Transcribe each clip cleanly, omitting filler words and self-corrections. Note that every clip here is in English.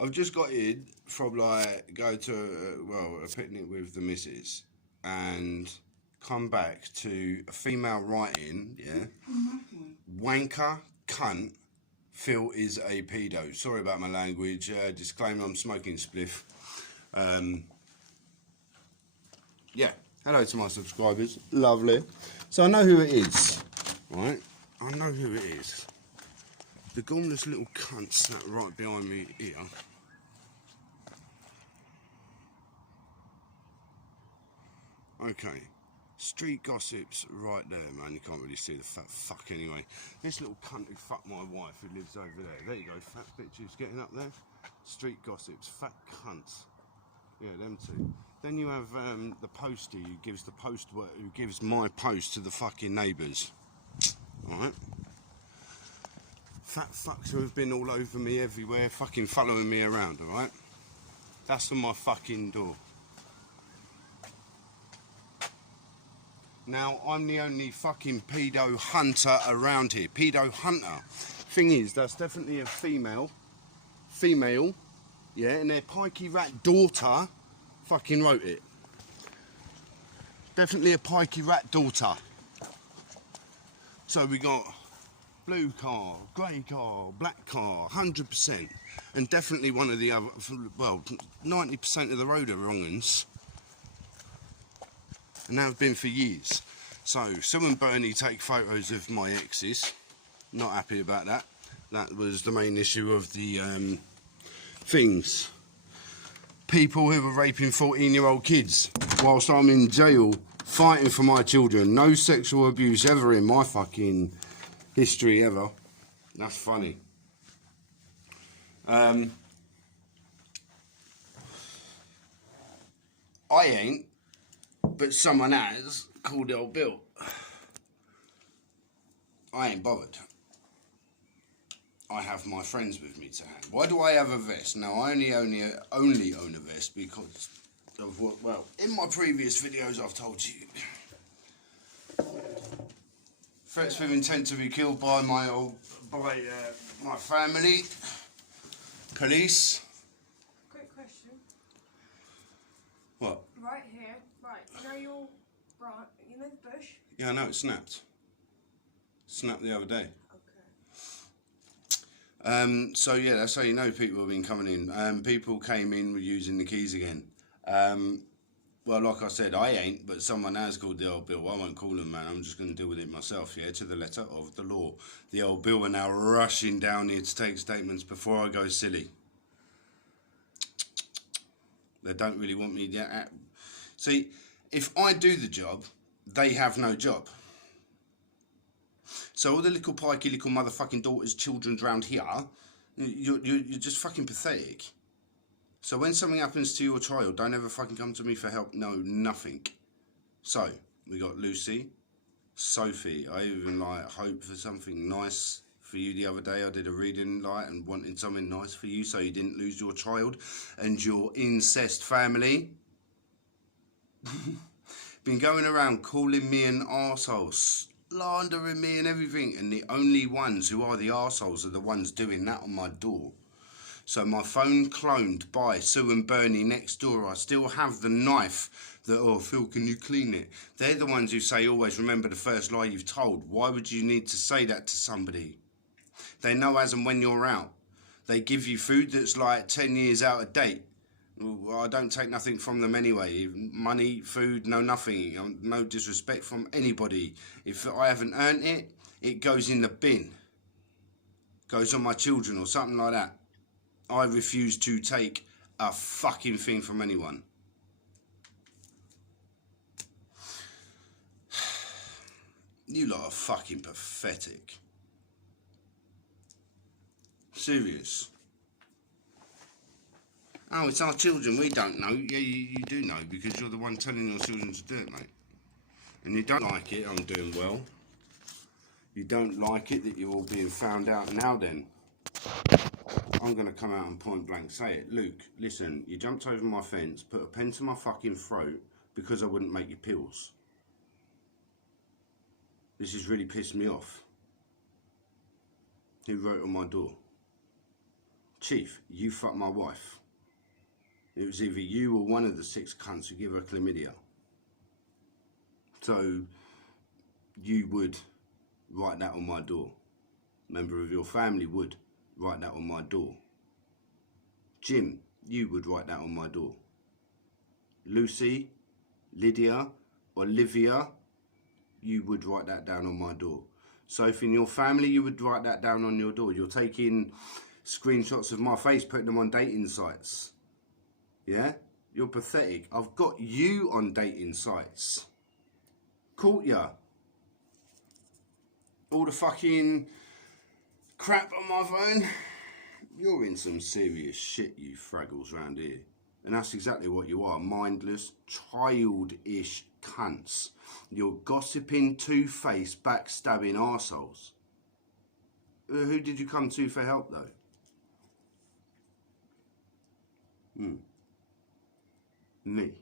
I've just got in from like go to a picnic with the missus, and come back to a female writing, yeah, wanker, cunt. Phil is a pedo. Sorry about my language. Disclaimer: I'm smoking spliff. Yeah. Hello to my subscribers. Lovely. So I know who it is, right? I know who it is. The gormless little cunt sat right behind me here. Okay. Street gossips right there, man. You can't really see the fat fuck anyway. This little cunt who fucked my wife who lives over there. There you go, fat bitch who's getting up there. Street gossips, fat cunts. Yeah, them two. Then you have the postie who gives the post who gives my post to the fucking neighbours. Alright? Fat fucks who have been all over me everywhere, fucking following me around, alright? That's on my fucking door. Now, I'm the only fucking pedo hunter around here. Pedo hunter. Thing is, that's definitely a female. Female, yeah, and their pikey rat daughter fucking wrote it. Definitely a pikey rat daughter. So we got blue car, grey car, black car, 100%. And definitely one of the other, well, 90% of the road are wrong uns. And that have been for years. So, Sue and Bernie take photos of my exes. Not happy about that. That was the main issue of the things. People who were raping 14-year-old kids whilst I'm in jail fighting for my children. No sexual abuse ever in my fucking history ever. That's funny. I ain't, but someone has called old Bill. I ain't bothered. I have my friends with me to hand. Why do I have a vest? Now, I only own a vest because of what, well, in my previous videos I've told you. Threats with intent to be killed by my family, police. Quick question. What? Right here, right, you know your, right, you know the bush? Yeah, I know, it snapped. Snapped the other day. So yeah, that's how you know people have been coming in. People came in using the keys again. Well, like I said, I ain't, but someone has called the old Bill. I won't call them, man. I'm just going to deal with it myself, yeah, to the letter of the law. The old Bill are now rushing down here to take statements before I go silly. They don't really want me to... See, if I do the job, they have no job. So all the little pikey, little motherfucking daughters, children around here, you're just fucking pathetic. So when something happens to your child, don't ever fucking come to me for help. No, nothing. So, we got Lucy, Sophie. I even like hope for something nice for you the other day. I did a reading light and wanted something nice for you so you didn't lose your child and your incest family. Been going around calling me an arsehole, slandering me and everything, and the only ones who are the arseholes are the ones doing that on my door. So my phone cloned by Sue and Bernie next door. I still have the knife that, oh, Phil, can you clean it? They're the ones who say, always remember the first lie you've told. Why would you need to say that to somebody? They know as and when you're out. They give you food that's like 10 years out of date. Well, I don't take nothing from them anyway. Money, food, no nothing. No disrespect from anybody. If I haven't earned it, it goes in the bin. Goes on my children or something like that. I refuse to take a fucking thing from anyone. You lot are fucking pathetic. Serious. Oh, it's our children, we don't know. Yeah, you do know, because you're the one telling your children to do it, mate. And you don't like it, I'm doing well. You don't like it that you're all being found out now then. I'm going to come out and point blank say it. Luke, listen, you jumped over my fence, put a pen to my fucking throat because I wouldn't make your pills. This has really pissed me off. Who wrote on my door? Chief, you fucked my wife. It was either you or one of the 6 cunts who give her chlamydia. So, you would write that on my door. A member of your family would write that on my door. Jim, you would write that on my door. Lucy, Lydia, Olivia, you would write that down on my door. So if in your family, you would write that down on your door. You're taking screenshots of my face, putting them on dating sites. Yeah? You're pathetic. I've got you on dating sites. Caught ya. All the fucking crap on my phone. You're in some serious shit, you fraggles round here. And that's exactly what you are. Mindless, childish cunts. You're gossiping, two-faced, backstabbing arseholes. Who did you come to for help, though? Me.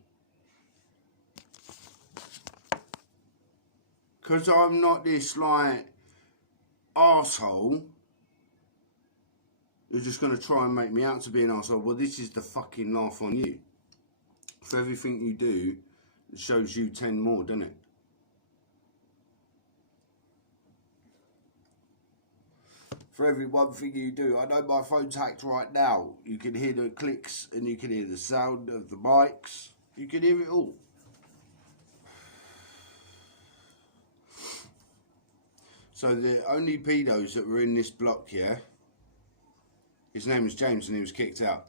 Because I'm not this, like, arsehole who's just going to try and make me out to be an arsehole. Well, this is the fucking laugh on you. For everything you do, it shows you 10 more, doesn't it? For every one thing you do, I know my phone's hacked right now. You can hear the clicks and you can hear the sound of the mics. You can hear it all. So the only pedos that were in this block, yeah, his name was James and he was kicked out.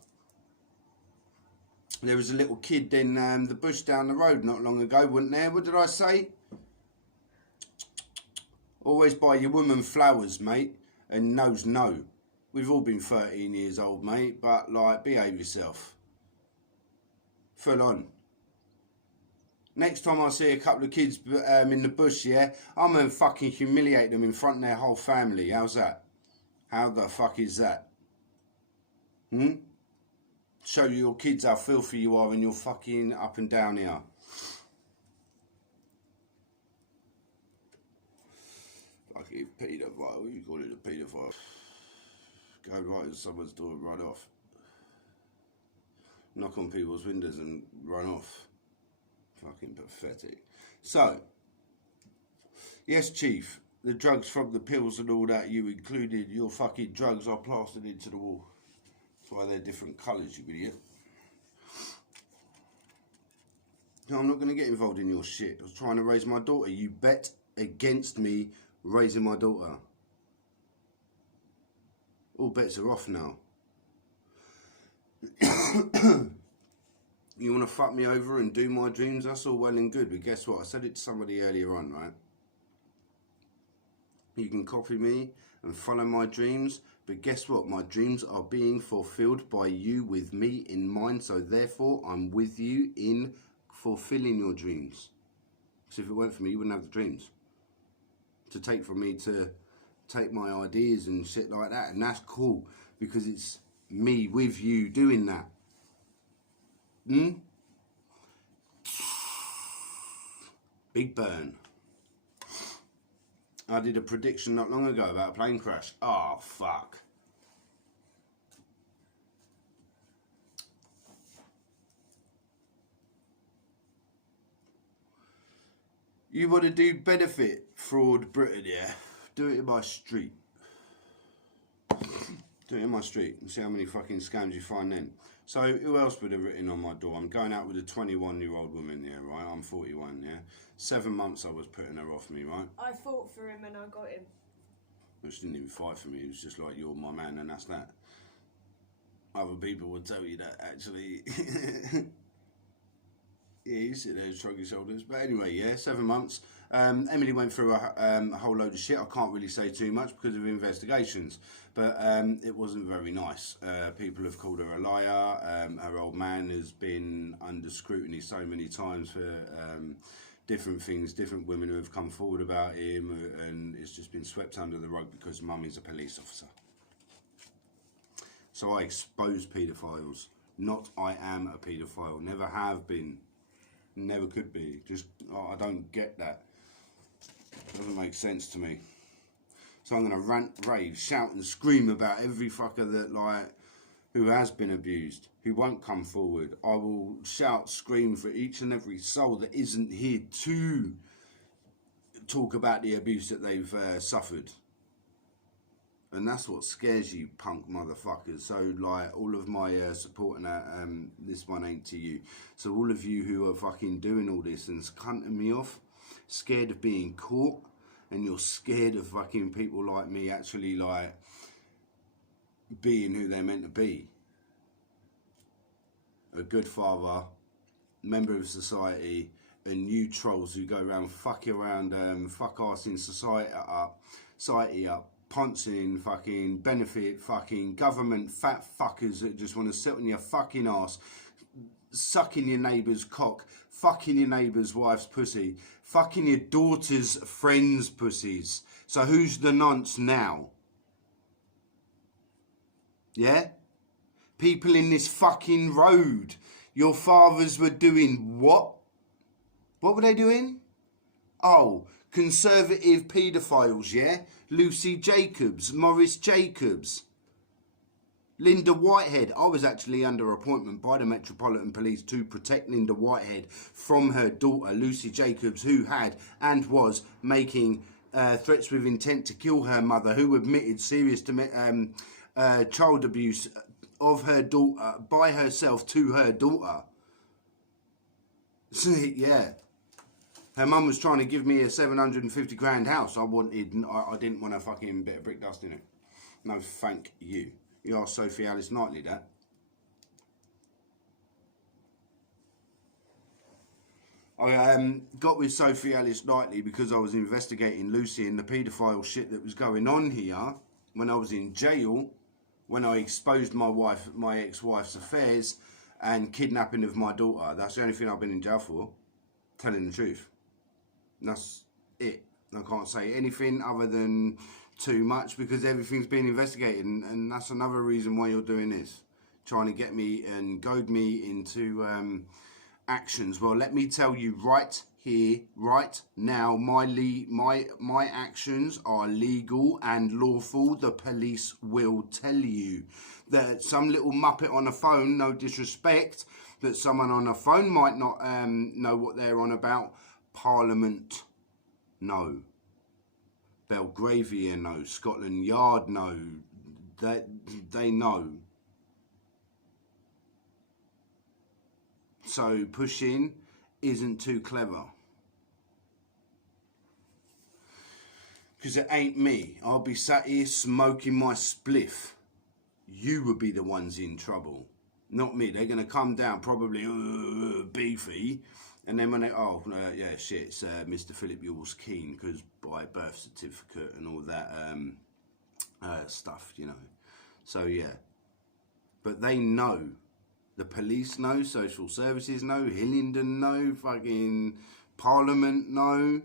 There was a little kid in the bush down the road not long ago, wasn't there? What did I say? Always buy your woman flowers, mate, and knows no. We've all been 13 years old, mate, but, like, behave yourself. Full on. Next time I see a couple of kids in the bush, yeah, I'm going to fucking humiliate them in front of their whole family. How's that? How the fuck is that? Show your kids how filthy you are and you're fucking up and down here. Fucking paedophile. What you call it, a paedophile? Go right in someone's door and run off. Knock on people's windows and run off. Fucking pathetic. So, yes, Chief, the drugs from the pills and all that you included, your fucking drugs are plastered into the wall. That's why they're different colours, you idiot. No, I'm not going to get involved in your shit. I was trying to raise my daughter. You bet against me raising my daughter. All bets are off now. You want to fuck me over and do my dreams? That's all well and good. But guess what? I said it to somebody earlier on, right? You can copy me and follow my dreams. But guess what? My dreams are being fulfilled by you with me in mind. So therefore, I'm with you in fulfilling your dreams. Because if it weren't for me, you wouldn't have the dreams. To take from me to take my ideas and shit like that. And that's cool. Because it's me with you doing that. Big burn. I did a prediction not long ago about a plane crash. Oh, fuck. You want to do benefit fraud Britain, yeah? Do it in my street. Do it in my street and see how many fucking scams you find then. So, who else would have written on my door? I'm going out with a 21-year-old woman, yeah, right? I'm 41, yeah? 7 months I was putting her off me, right? I fought for him and I got him. Well, she didn't even fight for me. It was just like, you're my man and that's that. Other people would tell you that, actually. Yeah, you sit there and shrug your shoulders. But anyway, yeah, 7 months. Emily went through a whole load of shit. I can't really say too much because of investigations. But it wasn't very nice. People have called her a liar. Her old man has been under scrutiny so many times for different things, different women who have come forward about him. And it's just been swept under the rug because mum is a police officer. So I expose paedophiles. Not I am a paedophile. Never have been. Never could be. Just, I don't get that. Doesn't make sense to me. So I'm going to rant, rave, shout and scream about every fucker that, like, who has been abused, who won't come forward. I will shout, scream for each and every soul that isn't here to talk about the abuse that they've suffered. And that's what scares you, punk motherfuckers. So, like, all of my support and that, this one ain't to you. So, all of you who are fucking doing all this and cunting me off, scared of being caught, and you're scared of fucking people like me actually, like, being who they're meant to be. A good father, member of society, and you trolls who go around fuck arsing society up, poncing fucking benefit fucking government fat fuckers that just want to sit on your fucking arse, sucking your neighbour's cock, fucking your neighbour's wife's pussy, fucking your daughter's friends' pussies. So who's the nonce now? Yeah? People in this fucking road. Your fathers were doing what? What were they doing? Oh, conservative paedophiles, yeah? Lucy Jacobs, Morris Jacobs, Linda Whitehead. I was actually under appointment by the Metropolitan Police to protect Linda Whitehead from her daughter, Lucy Jacobs, who had and was making threats with intent to kill her mother, who admitted serious child abuse of her daughter by herself to her daughter. See, yeah. Her mum was trying to give me a 750 grand house. I didn't want a fucking bit of brick dust in it. No, thank you. You are Sophie Alice Knightley, that. I got with Sophie Alice Knightley because I was investigating Lucy and the paedophile shit that was going on here when I was in jail, when I exposed my ex-wife's affairs and kidnapping of my daughter. That's the only thing I've been in jail for, telling the truth. And that's it. I can't say anything other than too much because everything's been investigated, and that's another reason why you're doing this, trying to get me and goad me into actions. Well, let me tell you right here, right now, my actions are legal and lawful. The police will tell you that some little muppet on a phone, no disrespect, that someone on a phone might not know what they're on about. Parliament, no. Belgravia, no. Scotland Yard, no. They know. So pushing isn't too clever. Because it ain't me. I'll be sat here smoking my spliff. You would be the ones in trouble. Not me. They're going to come down probably beefy. And then when they, yeah, shit, it's Mr. Philip Yule's keen because by birth certificate and all that stuff, you know. So, yeah. But they know. The police know, social services know, Hillingdon know, fucking Parliament know.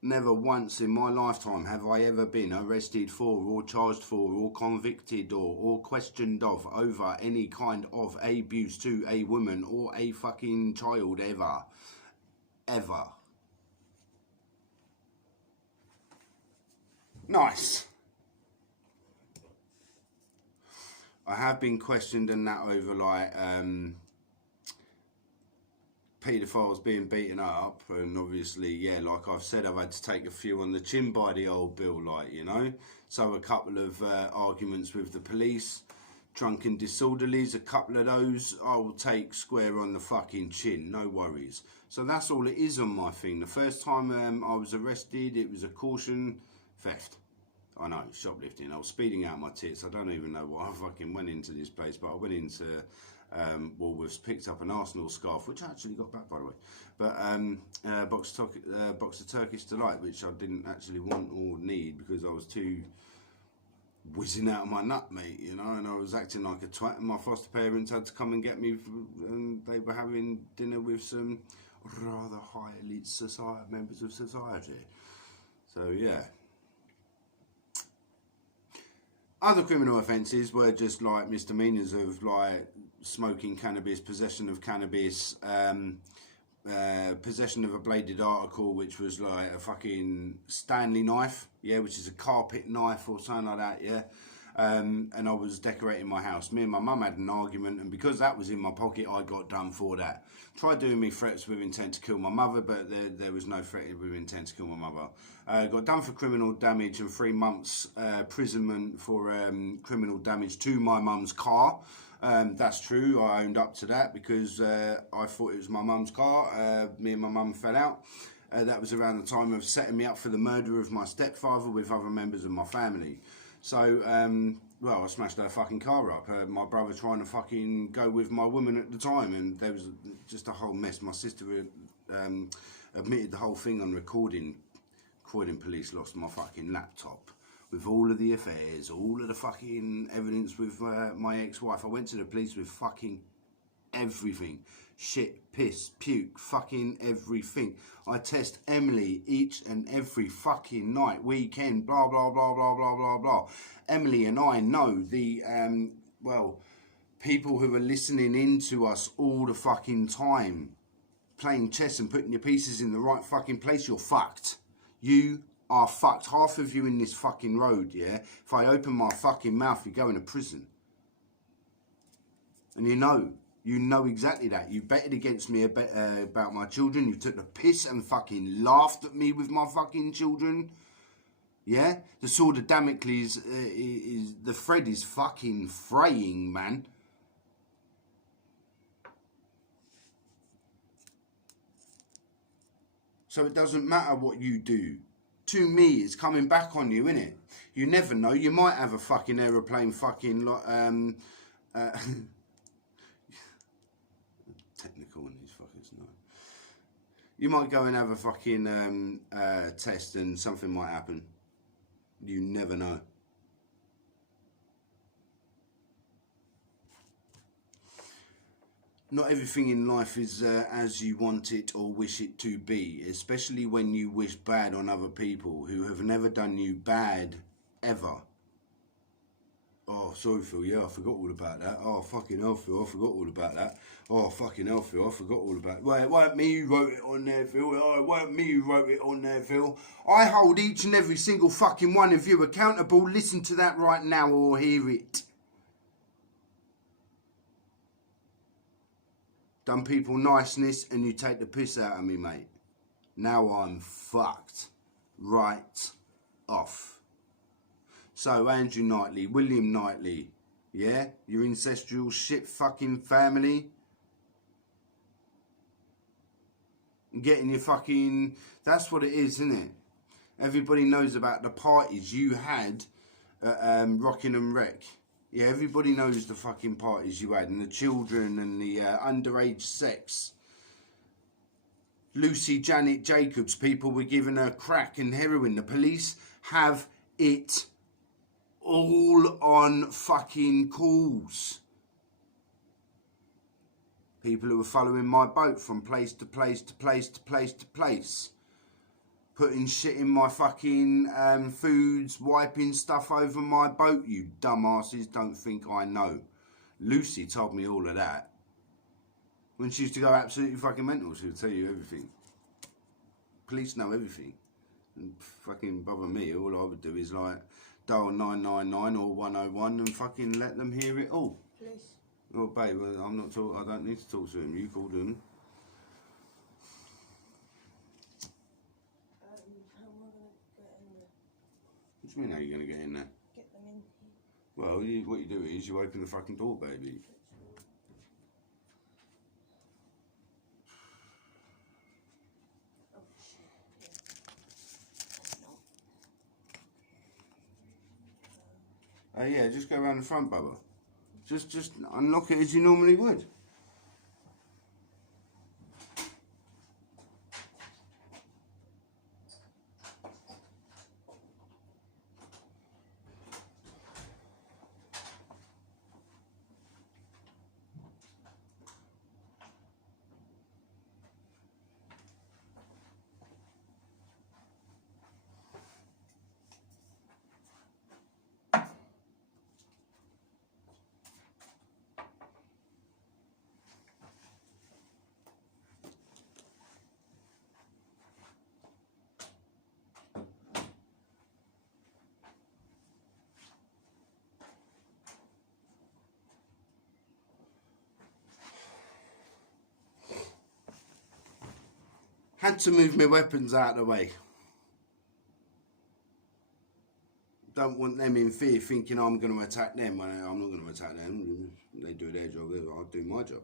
Never once in my lifetime have I ever been arrested for or charged for or convicted or questioned of over any kind of abuse to a woman or a fucking child ever. Ever. Nice. I have been questioned and that over like paedophiles being beaten up, and obviously, yeah, like I've said, I've had to take a few on the chin by the old bill, like, you know. So a couple of arguments with the police, drunken disorderlies, a couple of those I will take square on the fucking chin, no worries. So that's all it is on my thing. The first time I was arrested, it was a caution theft. I know, shoplifting. I was speeding out my tits. I don't even know why I fucking went into this place, but I went into Woolworths, picked up an Arsenal scarf, which I actually got back, by the way. But box of Turkish Delight, which I didn't actually want or need because I was too whizzing out of my nut, mate, you know, and I was acting like a twat, and my foster parents had to come and get me, and they were having dinner with some rather high elite members of society. So, yeah. Other criminal offences were just like misdemeanours of like smoking cannabis, possession of cannabis, possession of a bladed article, which was like a fucking Stanley knife, yeah, which is a carpet knife or something like that, yeah. and I was decorating my house. Me and my mum had an argument, and because that was in my pocket, I got done for that. Tried doing me threats with intent to kill my mother, but there was no threat with intent to kill my mother. Got done for criminal damage and 3 months imprisonment for criminal damage to my mum's car. That's true, I owned up to that because I thought it was my mum's car. Me and my mum fell out. That was around the time of setting me up for the murder of my stepfather with other members of my family. So, well, I smashed her fucking car up. My brother trying to fucking go with my woman at the time, and there was just a whole mess. My sister admitted the whole thing on recording. Croydon police lost my fucking laptop with all of the affairs, all of the fucking evidence with my ex-wife. I went to the police with fucking everything. Shit, piss, puke, fucking everything. I test Emily each and every fucking night, weekend, blah, blah, blah, blah, blah, blah, blah. Emily and I know the, well, people who are listening into us all the fucking time, playing chess and putting your pieces in the right fucking place, you're fucked. You are fucked. Half of you in this fucking road, yeah? If I open my fucking mouth, you go into prison. And you know exactly that. You betted against me about my children. You took the piss and fucking laughed at me with my fucking children. Yeah? The sword of Damocles is the thread is fucking fraying, man. So it doesn't matter what you do. To me, it's coming back on you, innit? You never know. You might have a fucking aeroplane fucking technical in these fuckers, no. You might go and have a fucking test and something might happen. You never know. Not everything in life is as you want it or wish it to be, especially when you wish bad on other people who have never done you bad, ever. Oh, sorry, Phil. Yeah, I forgot all about that. Oh, fucking hell, Phil. I forgot all about that. Oh, fucking hell, Phil. I forgot all about it. Well, it weren't me who wrote it on there, Phil. Oh, it weren't me who wrote it on there, Phil. I hold each and every single fucking one of you accountable. Listen to that right now or hear it. Done people niceness and you take the piss out of me, mate. Now I'm fucked. Right off. So, Andrew Knightley, William Knightley, yeah? Your ancestral shit fucking family. Getting your fucking... That's what it is, isn't it? Everybody knows about the parties you had at Rockingham Rec. Yeah, everybody knows the fucking parties you had and the children and the underage sex. Lucy Janet Jacobs, people were giving her crack and heroin. The police have it all on fucking calls. People who were following my boat from place to place to place to place to place. Putting shit in my fucking foods, wiping stuff over my boat, you dumbasses don't think I know. Lucy told me all of that. When she used to go absolutely fucking mental, she would tell you everything. Police know everything. And fucking bother me, all I would do is like dial 999 or 101 and fucking let them hear it all. Please. Oh babe, I'm not talk. I don't need to talk to him. You called him. How am I going to get in there? What do you mean how are you going to get in there? Get them in here. Well, what you do is you open the fucking door, baby. Oh shit. Yeah. Yeah, just go around the front, Bubba. Just unlock it as you normally would. Had to move my weapons out of the way. Don't want them in fear thinking I'm going to attack them. When I'm not going to attack them. They do their job, I'll do my job.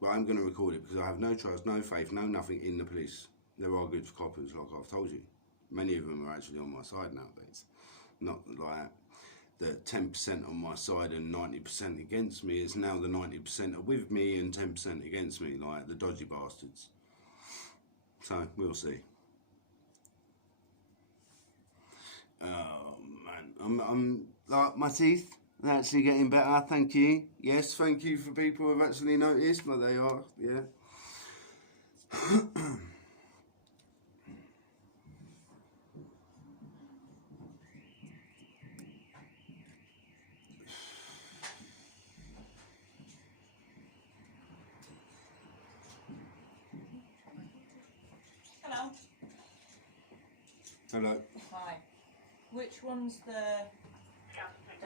But I'm going to record it because I have no trust, no faith, no nothing in the police. There are good coppers, like I've told you. Many of them are actually on my side nowadays. Not like the 10% on my side and 90% against me. It's now the 90% are with me and 10% against me, like the dodgy bastards. So, we'll see. Oh, man. I'm like, my teeth are actually getting better, thank you. Yes, thank you for people who have actually noticed, but they are, yeah. Hello. Hello. Hi. Which one's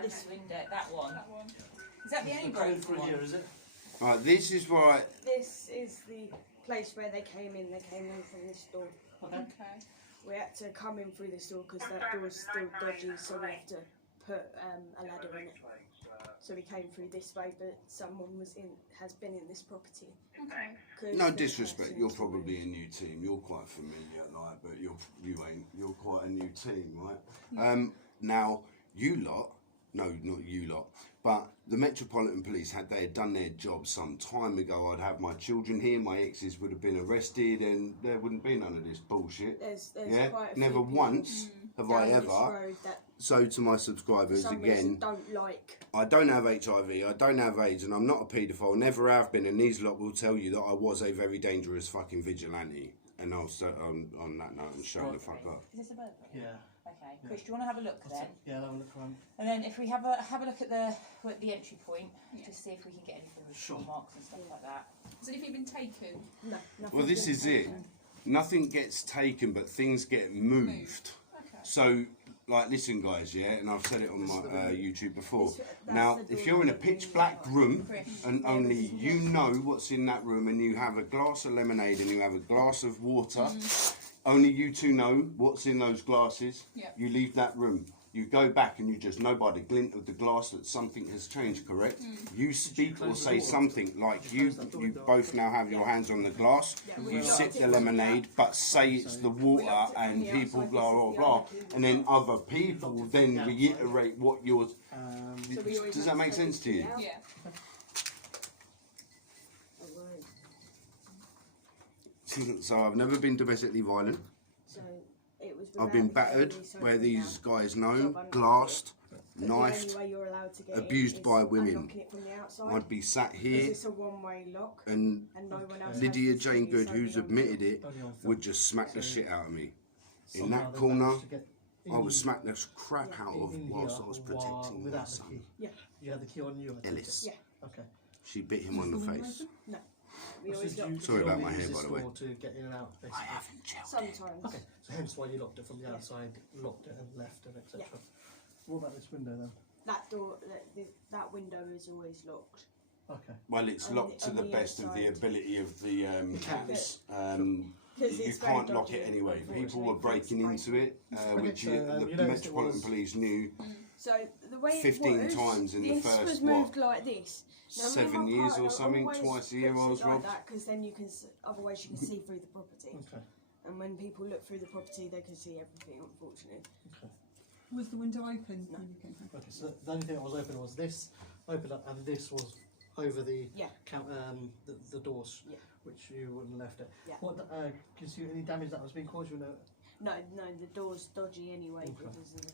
this window? That one. That one. Is that the only broken one? Here, is it? Right, this is why. This is the place where they came in. They came in from this door. Okay. Okay. We had to come in through this door because that door's still dodgy, so we have to put a ladder in it. So we came through this way, but someone has been in this property. Okay. 'Cause No the disrespect, person you're to probably a new team. You're quite familiar, like, but you ain't. You're quite a new team, right? Now you lot, no, not you lot, but the Metropolitan Police had done their job some time ago. I'd have my children here, my exes would have been arrested, and there wouldn't be none of this bullshit. There's Yeah, quite a few never people once have I down this ever. road that So to my for subscribers some reason again. don't like. I don't have HIV, I don't have AIDS, and I'm not a paedophile, never have been, and these lot will tell you that I was a very dangerous fucking vigilante. And I'll on that note, I'm shutting the fuck up. Is this a burglary? Yeah. Okay. Chris, do you want to have a look then? Yeah, I'll have a look around. And then if we have a look at the entry point, just see if we can get anything with Sure. claw marks and stuff like that. Has anything been taken? No, Well, this is it. Nothing gets taken, but things get moved. Okay. So, like, listen, guys, yeah, and I've said it on my YouTube before. That's Now, the if door you're in a that pitch we black like. room Chris. and only you know what's in that room, and you have a glass of lemonade and you have a glass of water, only you two know what's in those glasses. Yeah. You leave that room. You go back and you just know by the glint of the glass that something has changed, correct? You speak or say something like you both now have your hands on the glass, you sip the lemonade, but say it's the water and people blah blah blah, and then other people then reiterate what yours. Does that make sense to you? Yeah. So I've never been domestically violent. So it was I've been without battered, any sort where of these doubt. guys know, Job glassed, But knifed, the only way you're allowed to get abused in by is women. unlocking it from the outside. I'd be sat Because here, it's a one-way lock, and and no one else has Lydia this Jane key, Good, so who's we don't admitted know. it, Only on film. would just smack the shit out of me. In Somehow that they corner, managed to get I would in- smack the crap out of in whilst here I was while- protecting my without the son. key. Yeah, You had the key on you, I take Ellis. it? yeah. Okay. She bit him on the face. No, we So always did lock you- it. Sorry you about only my use hair, this by the way. door to get in and out, I basically. haven't jailed it. Sometimes. Okay, so hence why you locked it from the outside, locked it and left it, etc. What about this window then? That door, that window is always locked. Okay. Well, it's On locked the- to on the the best of the outside. ability of the cats. Because You it's very can't lock dodgy, it anyway. People unfortunately, were breaking into it, which so, the you noticed it Metropolitan was- Police knew So the way 15 it was, times in the this first, was what, moved like this. Now, me and 7 my years or partner something, always twice a year puts I it was like robbed. that because then you can, otherwise you can see through the property. Okay. And when people look through the property, they can see everything. Unfortunately, Okay. Was the window open No. when you came home? Okay. So the only thing that was open was this opened up, and this was over the Yeah. the doors, Yeah. which you wouldn't have left it. Yeah. What can you see any damage that was being caused? You know. no, the door's dodgy anyway. Okay. Because of the,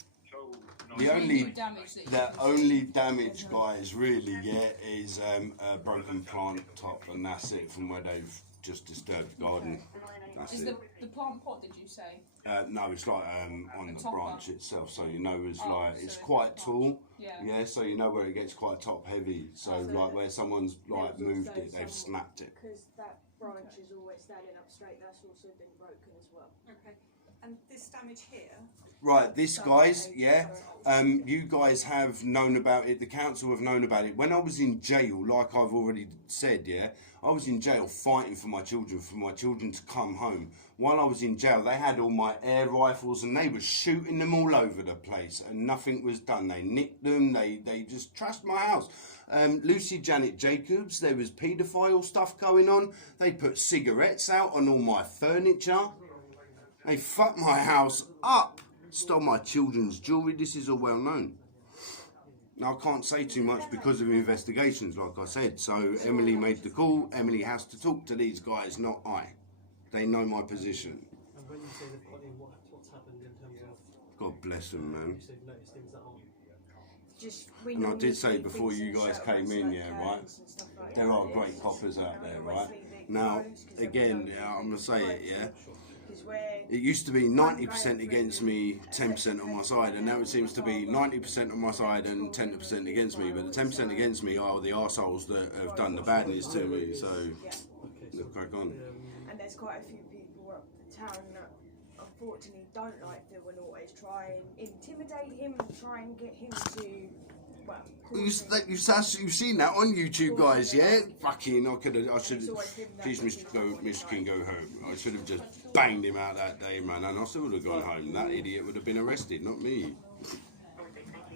The Any only damage that you The can only damage, guys, really, is a broken plant top, and that's it from where they've just disturbed the garden. That's Is it. the plant pot, did you say? No, it's like on A the topper? branch itself, so you know it's Oh, like so it's it's quite a branch. tall. Yeah. Yeah, so you know where it gets quite top heavy. So Oh, so like where someone's like there was moved also it, they've some- snapped it. because that branch is always standing up straight. That's also been broken as well. Okay. And this damage here, Right, this guys, yeah. You guys have known about it. The council have known about it. When I was in jail, like I've already said, yeah, I was in jail fighting for my children to come home. While I was in jail, they had all my air rifles and they were shooting them all over the place, and nothing was done. They nicked them. They just trashed my house. Lucy Janet Jacobs, there was paedophile stuff going on. They put cigarettes out on all my furniture. They fucked my house up. Stole my children's jewellery. This is all well known. Now, I can't say too much because of investigations, like I said. So Emily made the call. Emily has to talk to these guys, not I. They know my position. And when you say they've got in, what's happened in terms of... God bless them, man. You said notice things that aren't... And I did say before you guys came in, yeah, right? There are great coppers out there, right? Now, again, yeah, I'm going to say it, yeah? It used to be 90% against me, 10% on my side, and now it seems to be 90% on my side and 10% against me. But the 10% against me are the arseholes that have done the badness to me, so let's crack on. And there's quite a few people up the town that unfortunately don't like Phil and always try and intimidate him and try and get him to, well... You've seen that on YouTube, guys, yeah? Fucking, I should, please, Mr. King, go home. I should have just banged him out that day, man, and I still would have gone home. That idiot would have been arrested, not me.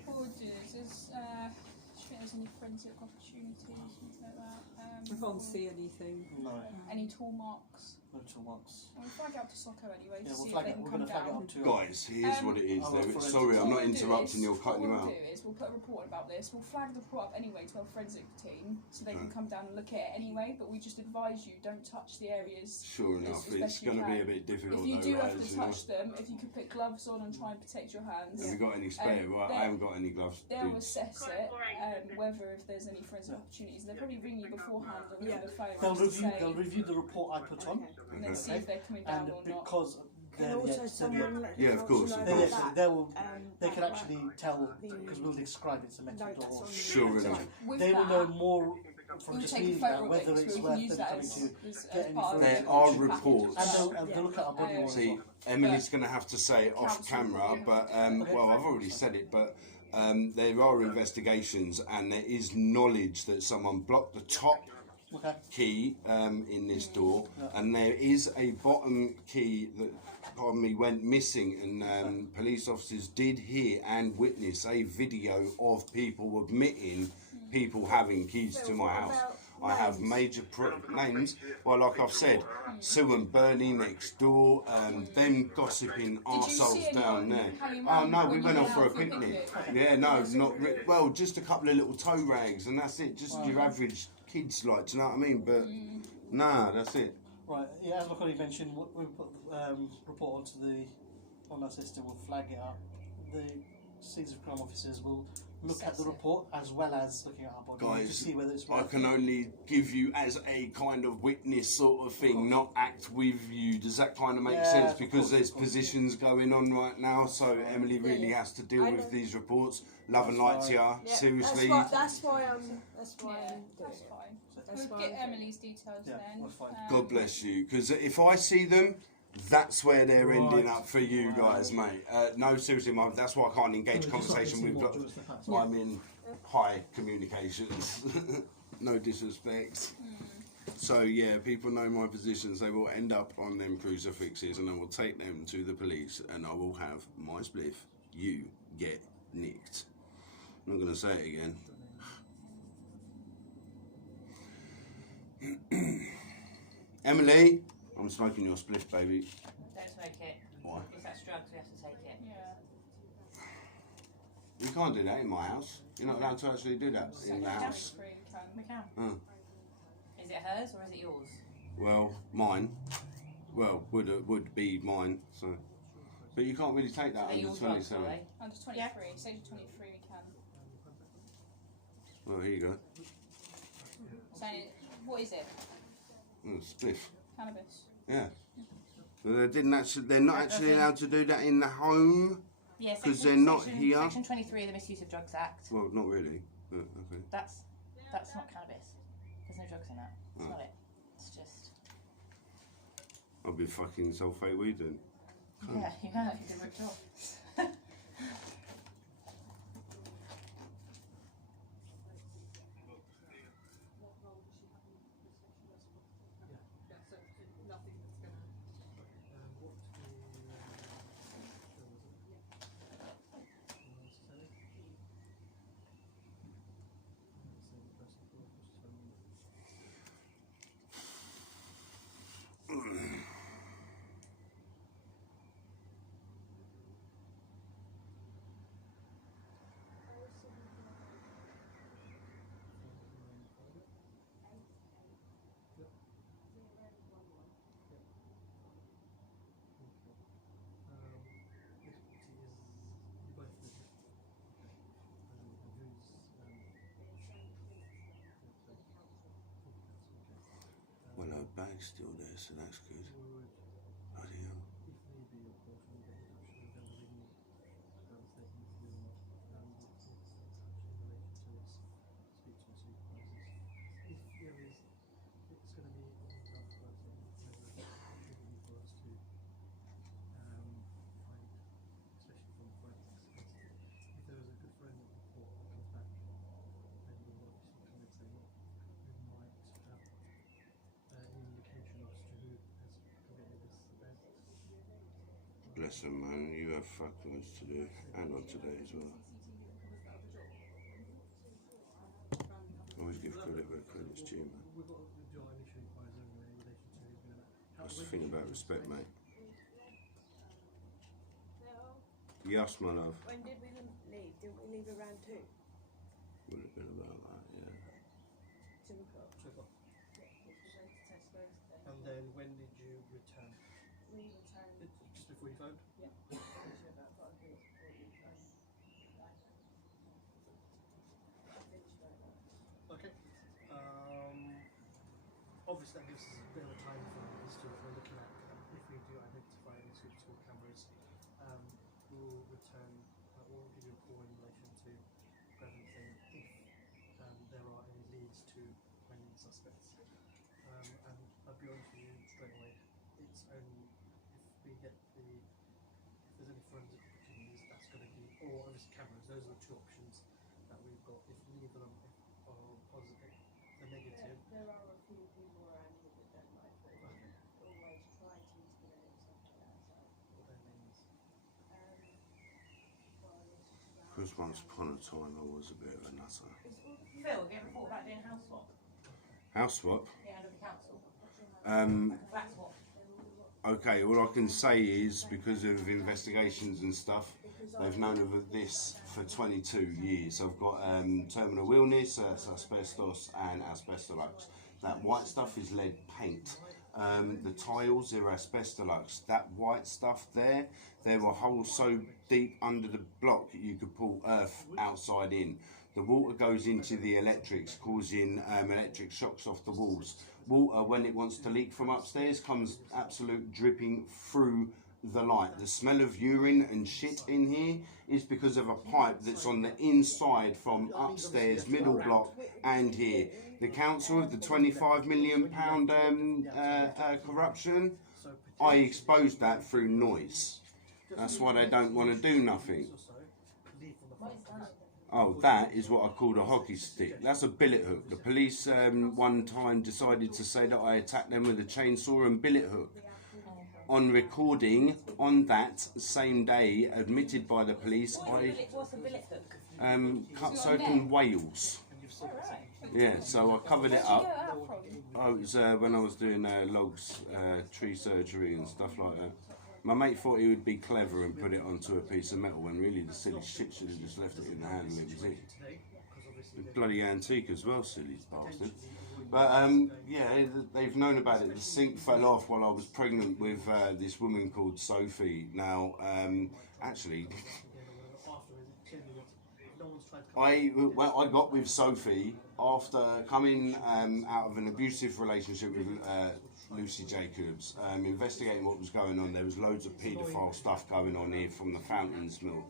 What we'll do is, do you think there's any forensic opportunities, things like that? I can't see anything. No. Any tool marks? No toolbox. We'll flag it up to Socko anyway to Yeah, see we'll if they flag it. can We're come going to flag it down. up to... Guys, here's what it is. Sorry, I'm What not we'll do interrupting, is- you're cutting him What out. we'll do is we'll put a report about this. We'll flag the report up anyway to our forensic team so they can come down and look at it anyway. But we just advise you don't touch the areas. Sure enough, as it's best you going to be can. a bit difficult, If you do though, have to as you know. touch them, if you could put gloves on and try and protect your hands. Have you got any spare? Right, I haven't got any gloves. They'll dude. assess it, whether if there's any forensic opportunities. They'll probably ring you beforehand on the phone They'll review the report I put on. and then see if they're coming down And or not. because And also someone let Yeah, of course, of know course. that, they can that actually tell, because we'll describe it's a note method that's or... on the Sure enough. With They will that, know more from we'll just take a reading photo that, of whether it it's so we worth can use them that coming as to get any part of There the are package. reports. And they'll look at our body worn as See, well. Emily's going to have to say it off camera, but, well, I've already said it, but there are investigations and there is knowledge that someone blocked the top Okay. key in this door, and there is a bottom key that, pardon me, went missing, and police officers did hear and witness a video of people admitting people having keys to my house. I have major names. Well, like I've said, Sue and Bernie next door, them gossiping arseholes down there. Oh no, we went off for a picnic. Yeah, no, not well, just a couple of little toe rags, and that's it. Just your average kids, like, do you know what I mean? But nah, that's it. Right, yeah, as my colleague mentioned, we'll put report onto on our system, we'll flag it up. The Caesar crime officers will look at the report as well as looking at our body to Guys, see whether it's I worth can it. only give you as a kind of witness sort of thing, not act with you. Does that kind of make Yeah, sense? of Because course, there's of course. positions going on right now, so Emily really has to deal with these reports. Love and light to you, seriously. That's why I'm doing That's it. fine. That's We'll fine. get Emily's details Yeah, then. that's fine. God bless you, because if I see them, that's where they're ending up for you guys, mate. No, seriously, that's why I can't engage conversation with. I'm in high communications. No disrespect. So yeah, people know my positions. They will end up on them crucifixes, and I will take them to the police, and I will have my spliff. You get nicked. I'm not going to say it again. Emily, I'm smoking your spliff, baby. Don't smoke it. Why? If that's drugs, we have to take it. Yeah. You can't do that in my house. You're not allowed to actually do that in the house. We can. Oh. Is it hers or is it yours? Well, mine. Well, would be mine. So, but you can't really take that Are under yours drugs, 27. are they? Under 23. Stage of 23 we can. Well, here you go. So, what is it? Spliff. Cannabis. Yeah. Well, they're not actually allowed to do that in the home. Yeah, 'Cause they're not section, here. Section 23 of the Misuse of Drugs Act. Well, not really. But, okay. That's not cannabis. There's no drugs in that. It's not it. It's just... I'll be fucking sulfate weed then. Yeah, you did a good job. Yeah, so nothing that's gonna. Well, her bag's still there, so that's good. Bloody hell. Bless them, man. You have fuckloads to do, and on today as well. Always give credit where credit's due, man. That's the thing about respect, mate. Yes, my love. When did we leave? Didn't we leave around 2? Would have been about that, yeah. 2 o'clock. 2 o'clock. Yeah. And then when did you return? We returned. Just before you phoned? Yeah. Okay. Obviously that gives us a bit of a time frame as to what we're looking at. If we do identify any suitable cameras, we'll return, we'll give you a call in relation to presenting if there are any leads to any suspects. And I'll be honest with you straight away, it's only if we get if there's any forensic opportunities, that's going to be, or obviously cameras, those are the 2 options that we've got. If neither of them are positive, the negative. There are a few people around here that don't like it. Okay. Always try to intimidate and stuff like that. What their names? Because once upon a time I was a bit of a nutter. Phil, have you ever thought about doing house swap? House swap? Yeah, under the council. Flat swap. Okay, all I can say is because of investigations and stuff, they've known of this for 22 years. I've got terminal illness, asbestos and asbestolux. That white stuff is lead paint. The tiles, they're asbestolux. That white stuff there were holes so deep under the block you could pull earth outside in. The water goes into the electrics, causing electric shocks off the walls. Water, when it wants to leak from upstairs, comes absolute dripping through the light. The smell of urine and shit in here is because of a pipe that's on the inside from upstairs, middle block and here. The council of the £25 million corruption, I exposed that through noise. That's why they don't want to do nothing. Oh, that is what I called a hockey stick. That's a billet hook. The police one time decided to say that I attacked them with a chainsaw and billet hook. On recording on that same day, admitted by the police, What's a billet hook? cut open whales. Yeah, so I covered it up. Oh, it was when I was doing logs, tree surgery and stuff like that. My mate thought he would be clever and put it onto a piece of metal when really the silly shit should have just left it in the handle. It was it. Bloody antique as well, silly bastard. But yeah, they've known about it. The sink fell off while I was pregnant with this woman called Sophie. Now, actually, I got with Sophie after coming out of an abusive relationship with Lucy Jacobs, investigating what was going on. There was loads of paedophile stuff going on here from the Fountains Mill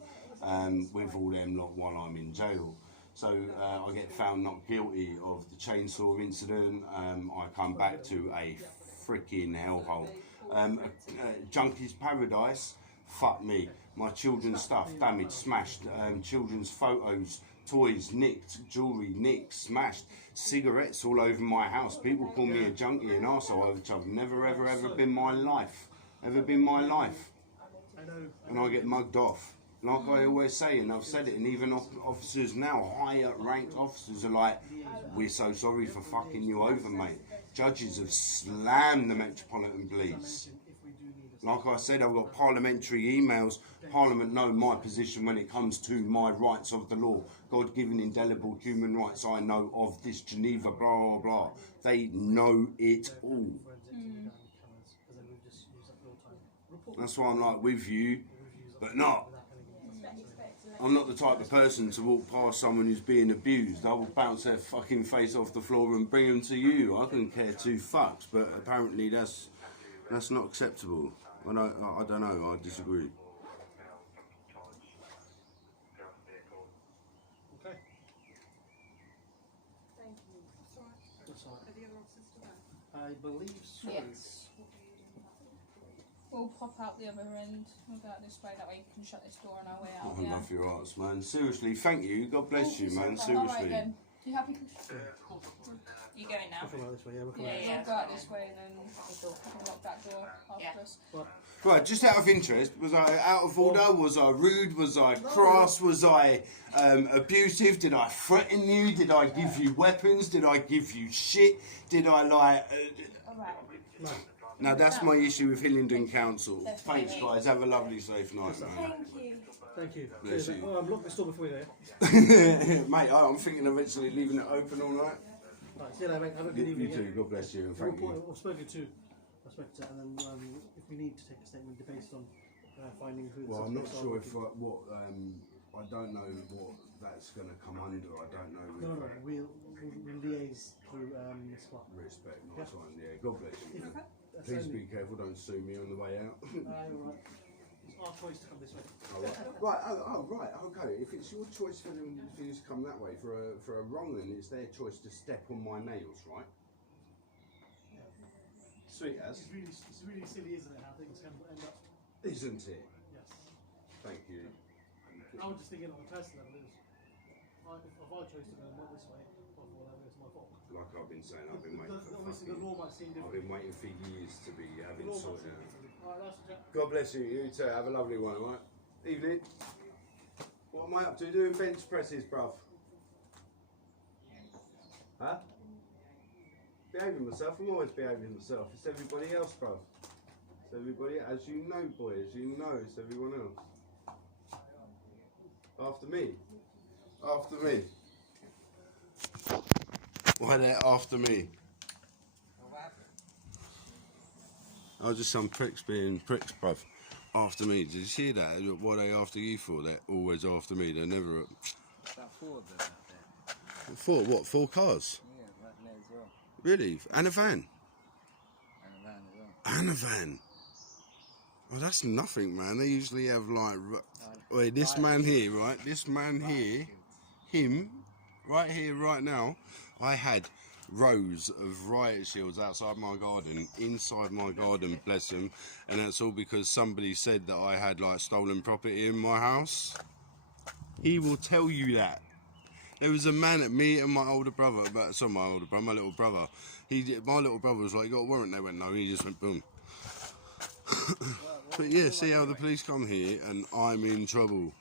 with all them lot while I'm in jail. So I get found not guilty of the chainsaw incident. I come back to a freaking hellhole. Junkie's Paradise, fuck me. My children's stuff damaged, smashed, children's photos, toys nicked, jewellery nicked, smashed, cigarettes all over my house. People call me a junkie and arsehole, which I've never ever been my life. Ever been my life. And I get mugged off. Like I always say, and I've said it, and even officers now, higher ranked officers are like, we're so sorry for fucking you over, mate. Judges have slammed the Metropolitan Police. Like I said, I've got parliamentary emails. Parliament know my position when it comes to my rights of the law. God-given indelible human rights I know of this Geneva, blah, blah, blah. They know it all. That's why I'm like with you, but not. I'm not the type of person to walk past someone who's being abused. I will bounce their fucking face off the floor and bring them to you. I couldn't care two fucks, but apparently that's not acceptable. I don't know, I disagree. Okay. Thank you. That's all right. Are the other officers still there? I believe so. Yes. We'll pop out the other end. We'll go out this way. That way you can shut this door on our way out. I love your arts, man. Seriously, thank you. God bless you, man. Alright Seriously. then. You happy? You going now? We'll come out this way, yeah, we'll come out this way. We'll go out this way and then we'll lock that door after us. Right, just out of interest, was I out of order? Was I rude? Was I cross? Was I abusive? Did I threaten you? Did I give you weapons? Did I give you shit? Did I like... Alright. No. Now that's my issue with Hillingdon Council. Thanks guys, have a lovely safe night, man. Thank you. Thank you. Bless Cheers, you. mate. Oh, lock this door before you go. Mate, I'm thinking of actually leaving it open all night. Right, see you later, mate. Have a good evening. You too, God bless you and thank you. I've spoken to, and then if we need to take a statement based on finding who the Well, I'm not suspects sure are, if I don't know what that's going to come under. I don't know. No, we'll liaise through Miss Clark. Respect, nice one. Yeah, God bless you. Man. That's Please only- be careful. Don't sue me on the way out. Right. It's our choice to come this way. Right. Right. Okay. If it's your choice for them to come that way for a wrong, then it's their choice to step on my nails, right? Sweet as. It's really silly, isn't it, how things can end up. Isn't it? Yes. Thank you. I was just thinking on a personal level, if I chose to go not this way, it's my fault. Like I've been saying, I've been waiting for Obviously, the law might seem I've different. been waiting for years to be having sorted out. Alright, that's Jack. God bless you. You too. Have a lovely one, right? Evening. What am I up to? Doing bench presses, bruv. Huh? Behaving myself. I'm always behaving myself. It's everybody else, bruv. It's everybody, as you know, boy. As you know, it's everyone else. After me. After me. Why they're after me? Oh, just some pricks being pricks, bruv. After me. Did you see that? What are they after you for? They're always after me. They're never... About 4 of them out there. 4 what? 4 cars? Yeah, right there as well. Really? And a van? And a van as well. And a van? Well, that's nothing, man. They usually have like... Wait, this man here, right? This man here, him, right here, right now, I had rows of riot shields outside my garden, inside my garden, bless him, and that's all because somebody said that I had like stolen property in my house. He will tell you that. There was a man at me and my older brother, my little brother. My little brother was like, "You got a warrant?" They went, "No." He just went, boom. But yeah, see how the police come here and I'm in trouble.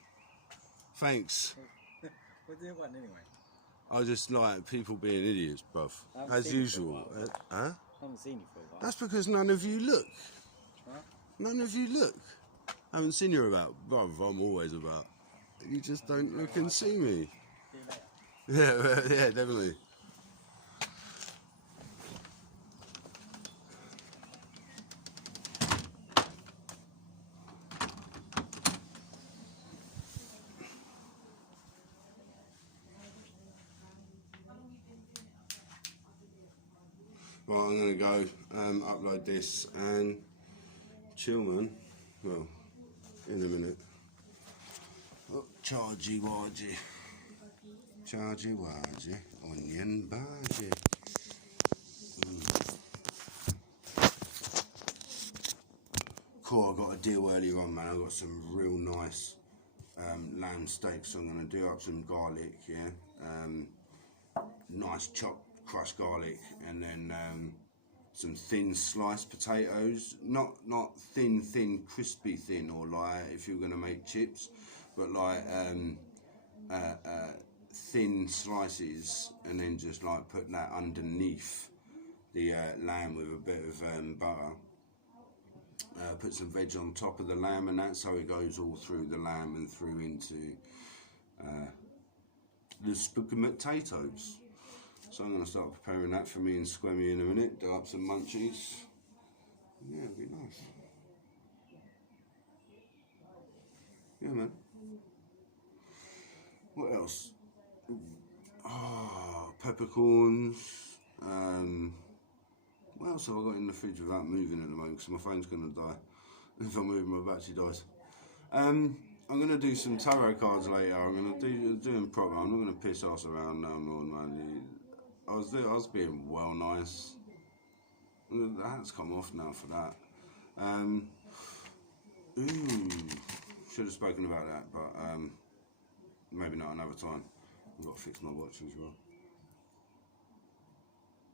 Thanks. What do you want anyway? I just like people being idiots, bruv. I haven't As seen you for a usual. while. Huh? I haven't seen you for a while. That's because none of you look. Huh? None of you look. I haven't seen you about. Bruv, I'm always about. You just don't look and see me. See you later. Yeah, definitely. Right, I'm going to go upload this and chill, man. Well, in a minute. Oh, chargy wargy. Chargy wargy. Onion bargy. Cool, I got a deal earlier on, man. I got some real nice lamb steaks. So I'm going to do up some garlic, yeah. Nice chopped crushed garlic, and then some thin sliced potatoes. Not thin, crispy thin, or like if you're going to make chips, but like thin slices, and then just like put that underneath the lamb with a bit of butter. Put some veg on top of the lamb, and that's how it goes all through the lamb and through into the spooky potatoes. So I'm going to start preparing that for me and Sqemzy in a minute. Do up some munchies. Yeah, it'll be nice. Yeah, man. What else? Oh, peppercorns. What else have I got in the fridge without moving at the moment? Because my phone's going to die. If I move, my battery dies. I'm going to do some tarot cards later. I'm going to do them proper. I'm not going to piss ass around no more, man. I was being well nice. The hat's come off now for that. Should have spoken about that, but maybe not another time. I've got to fix my watch as well.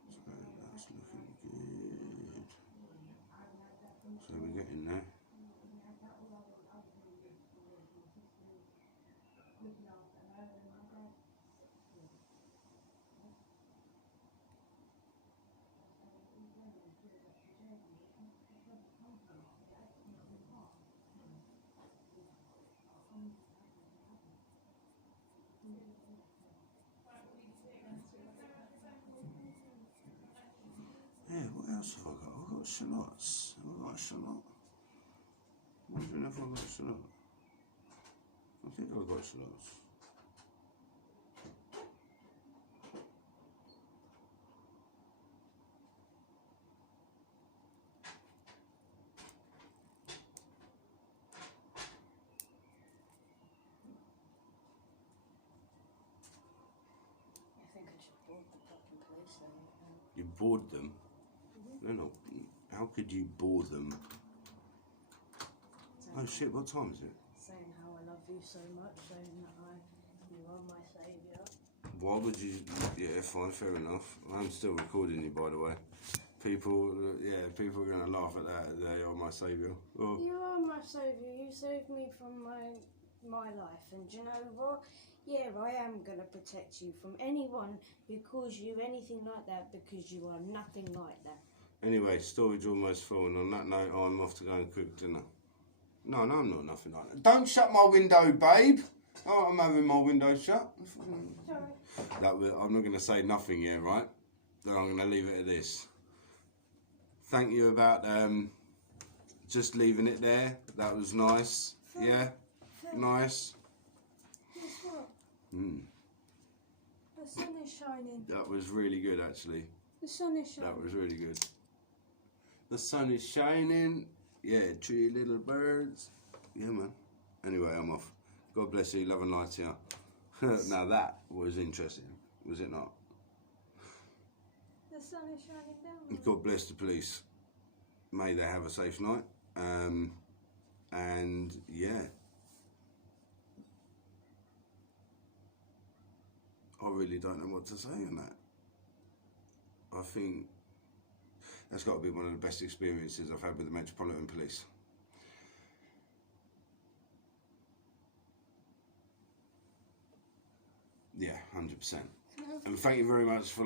So that's looking good. So we're getting there. Yeah, what else have I got? I've got shallots. Have I got a shallot? I'm wondering if I've got a shallot. I think I've got shallots. I think I should board the fucking police then. You bored them? They're not. How could you bore them? Oh shit, what time is it? Saying how I love you so much, saying that you are my saviour. Why would you? Yeah, fine, fair enough. I'm still recording you, by the way. People are going to laugh at that. They are my saviour. Oh. You are my saviour. You saved me from my life, and do you know what? Yeah, I am going to protect you from anyone who calls you anything like that, because you are nothing like that. Anyway, storage almost full, and on that note, I'm off to go and cook dinner. No, I'm not nothing like that. Don't shut my window, babe. Oh, I'm having my window shut. Sorry. I'm not going to say nothing here, right? Then I'm going to leave it at this. Thank you about just leaving it there. That was nice. Yeah, nice. Guess what? The sun is shining. That was really good, actually. The sun is shining. That was really good. The sun is shining. Yeah, 3 little birds. Yeah, man. Anyway, I'm off. God bless you. Love and light to you. Now that was interesting, was it not? The sun is shining down. God bless the police. May they have a safe night. And yeah. I really don't know what to say on that. I think that's got to be one of the best experiences I've had with the Metropolitan Police. Yeah, 100%. And thank you very much for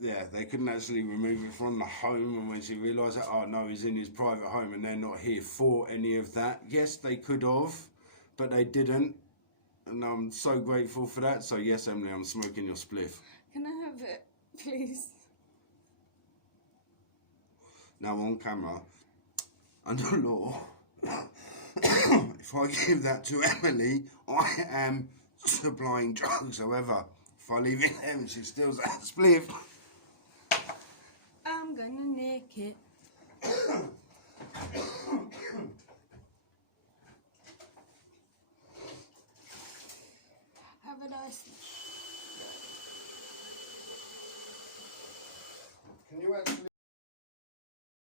yeah, they couldn't actually remove it from the home, and when she realised that, oh no, he's in his private home and they're not here for any of that. Yes, they could have, but they didn't. And I'm so grateful for that. So yes, Emily, I'm smoking your spliff. Can I have it, please? Now on camera, under law, if I give that to Emily, I am supplying drugs. However, if I leave it there and she steals that spliff, I'm gonna nick it. Have a nice. can you actually